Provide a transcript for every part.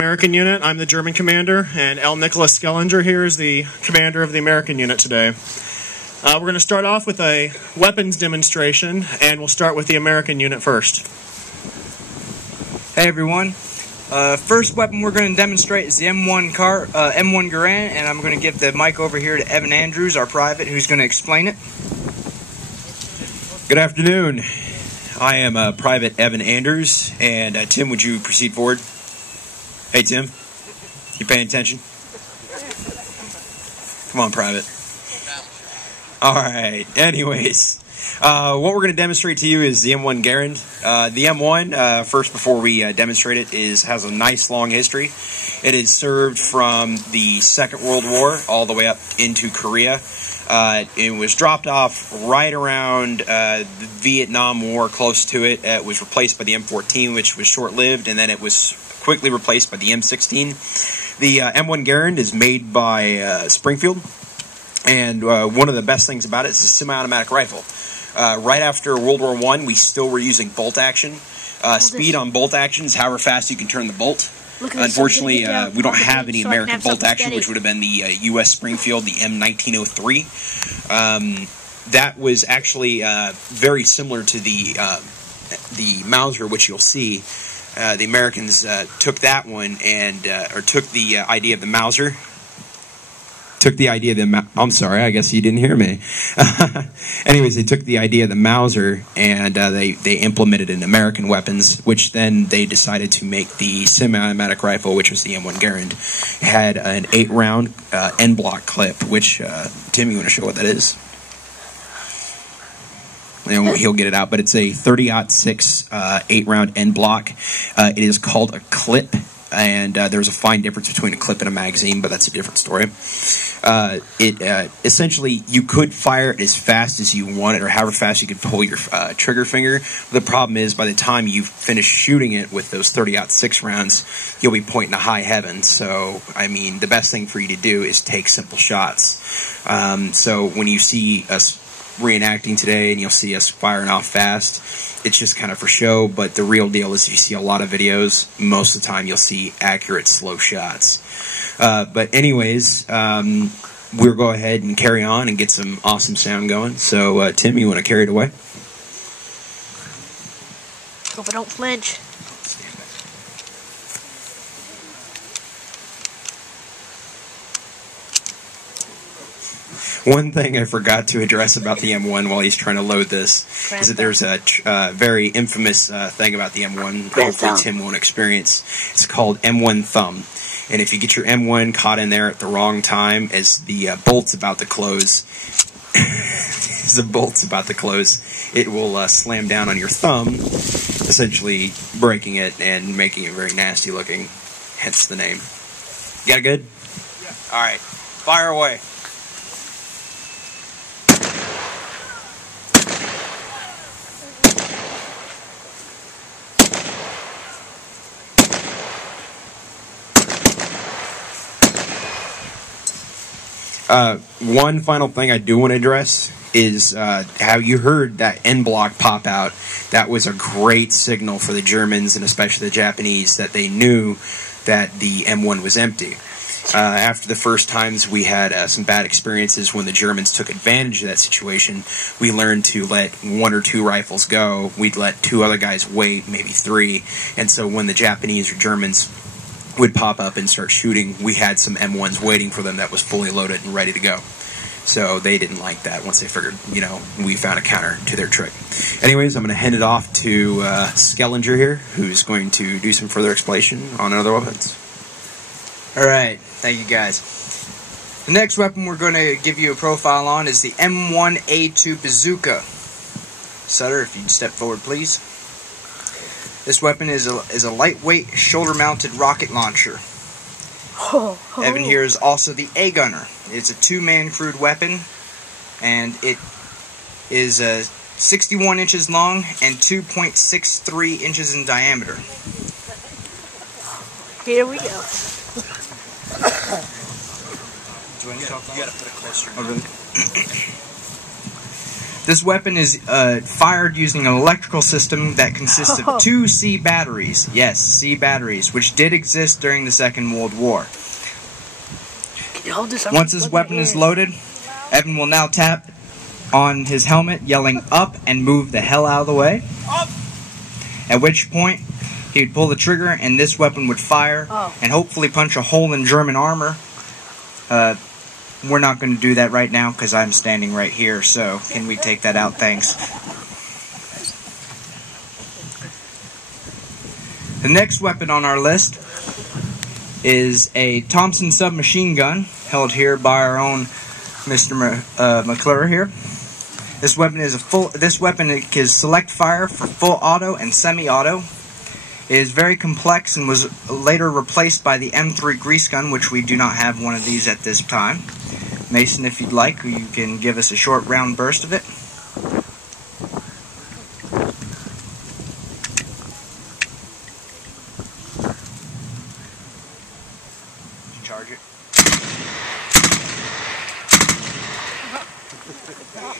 American unit. I'm the German commander, and L. Nicholas Skellinger here is the commander of the American unit today. We're going to start off with a weapons demonstration, and we'll start with the American unit first. Hey everyone. First weapon we're going to demonstrate is the M1 Garand, and I'm going to give the mic over here to Evan Andrews, our private, who's going to explain it. Good afternoon. I am Private Evan Andrews, and Tim, would you proceed forward? Hey Tim, you paying attention? Come on, Private. Alright, anyways, what we're going to demonstrate to you is the M1 Garand. The M1, first before we demonstrate it, has a nice long history. It is served from the Second World War all the way up into Korea. It was dropped off right around the Vietnam War, close to it. It was replaced by the M14, which was short-lived, and then it was quickly replaced by the M16. The M1 Garand is made by Springfield, and one of the best things about it is a semi-automatic rifle. Right after World War I, we still were using bolt action. Speed on bolt action is however fast you can turn the bolt. Unfortunately, we don't have any American bolt action, which would have been the U.S. Springfield, the M1903. That was actually very similar to the Mauser, which you'll see. The Americans took that one and or took the idea of the Mauser. I'm sorry, I guess you didn't hear me. Anyways, they took the idea of the Mauser and they implemented it in American weapons, which then they decided to make the semi-automatic rifle, which was the M1 Garand. It had an 8-round end block clip, which, Tim, you want to show what that is? He'll get it out, but it's a 30-06 8-round end block. It is called a clip, and there's a fine difference between a clip and a magazine, but that's a different story. Essentially, you could fire it as fast as you want it, or however fast you could pull your trigger finger. The problem is, by the time you finish shooting it with those 30-06 rounds, you'll be pointing to high heaven. So, I mean, the best thing for you to do is take simple shots. So, when you see us reenacting today, and you'll see us firing off fast, it's just kind of for show, but the real deal is you see a lot of videos, most of the time you'll see accurate slow shots. But anyways, we'll go ahead and carry on and get some awesome sound going. So Tim, you want to carry it away? Hope I don't flinch. One thing I forgot to address about the M1 while he's trying to load this is that there's a very infamous thing about the M1 hopefully Tim won't experience. It's called M1 thumb. And if you get your M1 caught in there at the wrong time as the bolt's about to close, it will slam down on your thumb, essentially breaking it and making it very nasty looking, hence the name. You got it good? Yeah. Alright, fire away. One final thing I do want to address is how you heard that end block pop out. That was a great signal for the Germans and especially the Japanese that they knew that the M1 was empty. After the first times we had some bad experiences when the Germans took advantage of that situation, we learned to let 1 or 2 rifles go. We'd let 2 other guys wait, maybe 3, and so when the Japanese or Germans would pop up and start shooting, we had some M1s waiting for them that was fully loaded and ready to go. So they didn't like that once they figured, you know, we found a counter to their trick. Anyways, I'm going to hand it off to Skellinger here, who's going to do some further explanation on other weapons. Alright, thank you guys. The next weapon we're going to give you a profile on is the M1A2 bazooka. Sutter, if you'd step forward, please. This weapon is a lightweight, shoulder-mounted rocket launcher. Evan here is also the A-gunner. It's a 2-man crewed weapon, and it is 61 inches long and 2.63 inches in diameter. Here we go. Do I need to talk about it? You gotta put it closer. This weapon is fired using an electrical system that consists of 2 C batteries. Yes, C batteries, which did exist during the Second World War. Can you hold this up? Once this weapon is loaded, Evan will now tap on his helmet, yelling up and move the hell out of the way. Up. At which point, he would pull the trigger and this weapon would fire and hopefully punch a hole in German armor. We're not going to do that right now because I'm standing right here, so can we take that out? Thanks. The next weapon on our list is a Thompson submachine gun, held here by our own Mr. McClure here. This weapon is select fire for full auto and semi-auto. It is very complex and was later replaced by the M3 grease gun, which we do not have one of these at this time. Mason, if you'd like, you can give us a short round burst of it. Charge it.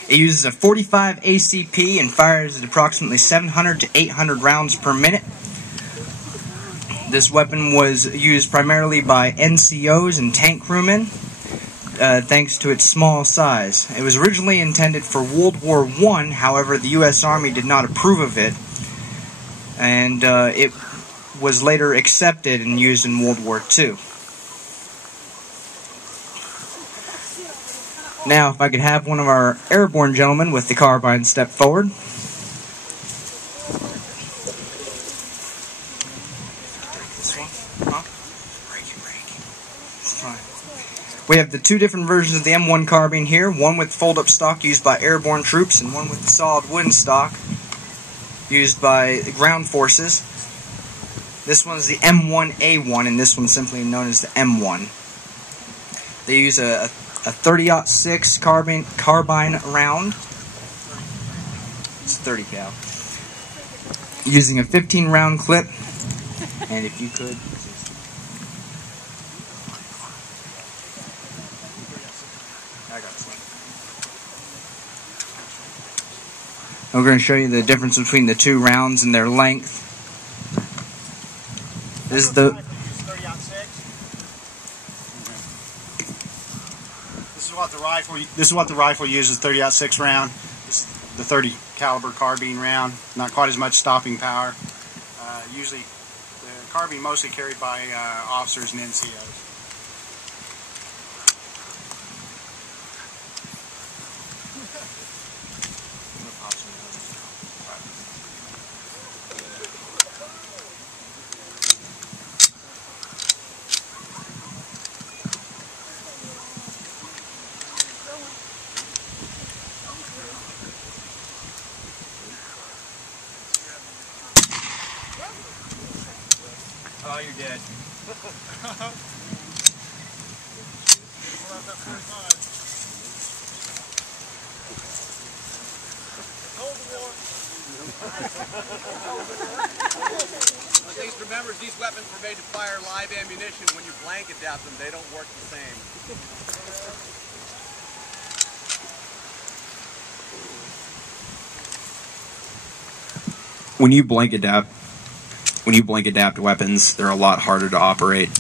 It uses a 45 ACP and fires at approximately 700 to 800 rounds per minute. This weapon was used primarily by NCOs and tank crewmen, thanks to its small size. It was originally intended for World War I, however, the U.S. Army did not approve of it, and it was later accepted and used in World War II. Now, if I could have one of our airborne gentlemen with the carbine step forward. This one? Huh? It's fine. We have the 2 different versions of the M1 carbine here, one with fold-up stock used by airborne troops, and one with the solid wooden stock used by ground forces. This one is the M1A1, and this one's simply known as the M1. They use a 30-06 carbine round. It's 30 cal. Using a 15-round clip. And if you could. I got this one. I'm going to show you the difference between the 2 rounds and their length. This is the. This is what the rifle uses, 30-06 round. This is the 30 caliber carbine round. Not quite as much stopping power. Usually, the carbine mostly carried by officers and NCOs. Oh, you're dead. Things to remember is these weapons were made to fire live ammunition. When you blank adapt them, they don't work the same. When you blank adapt weapons, they're a lot harder to operate,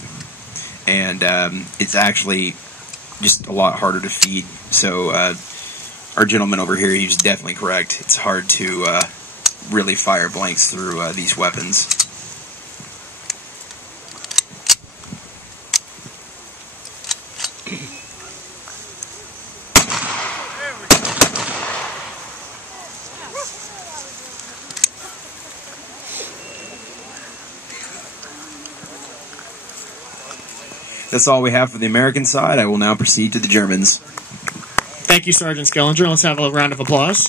and it's actually just a lot harder to feed. So our gentleman over here, he's definitely correct. It's hard to really fire blanks through these weapons. That's all we have for the American side. I will now proceed to the Germans. Thank you, Sergeant Skellinger. Let's have a round of applause.